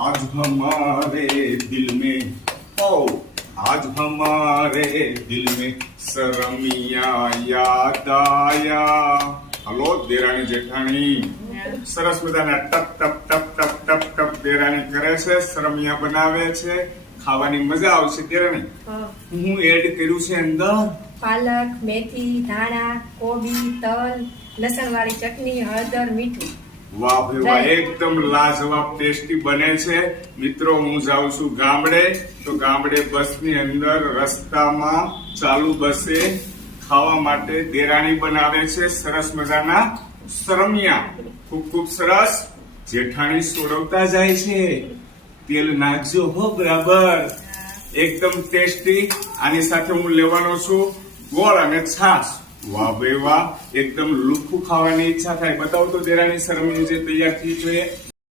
आज हमारे दिल में आज हमारे दिल में सरमिया याद आया. હલો દેરાણી જેઠાણી, સરસ મજાના ટપ ટપ ટપ ટપ ટપ ટપ દેરાણી કરે છે, સરમિયા બનાવે છે, ખાવાની મજા આવશે દેરાણી. હું એડ કર્યું છે અંદર પાલક, મેથી, ધાણા, કોબી, તલ, લસણ વાળી ચટણી, હળદર, મીઠું. વાહ ભાઈ વાહ, એકદમ લાજવાબ ટેસ્ટી બને છે. મિત્રો હું જાઉં છું ગામડે, તો ગામડે બસની અંદર રસ્તામાં ચાલુ બસે ખાવા માટે દેરાણી બનાવે છે સરસ મજાના સરમિયા. ખૂબ ખૂબ સરસ. જેઠાણી સોડવતા જાય છે, તેલ નાખજો હો બરાબર, એકદમ ટેસ્ટી. આની સાથે હું લેવાનો છું ગોળ અને છાશ. વાહ ભાઈ વાહ, એકદમ લુખું ખાવાની ઈચ્છા થાય. બતાવો તો દેરાણી સરમિયું જે તૈયાર થઈ છે.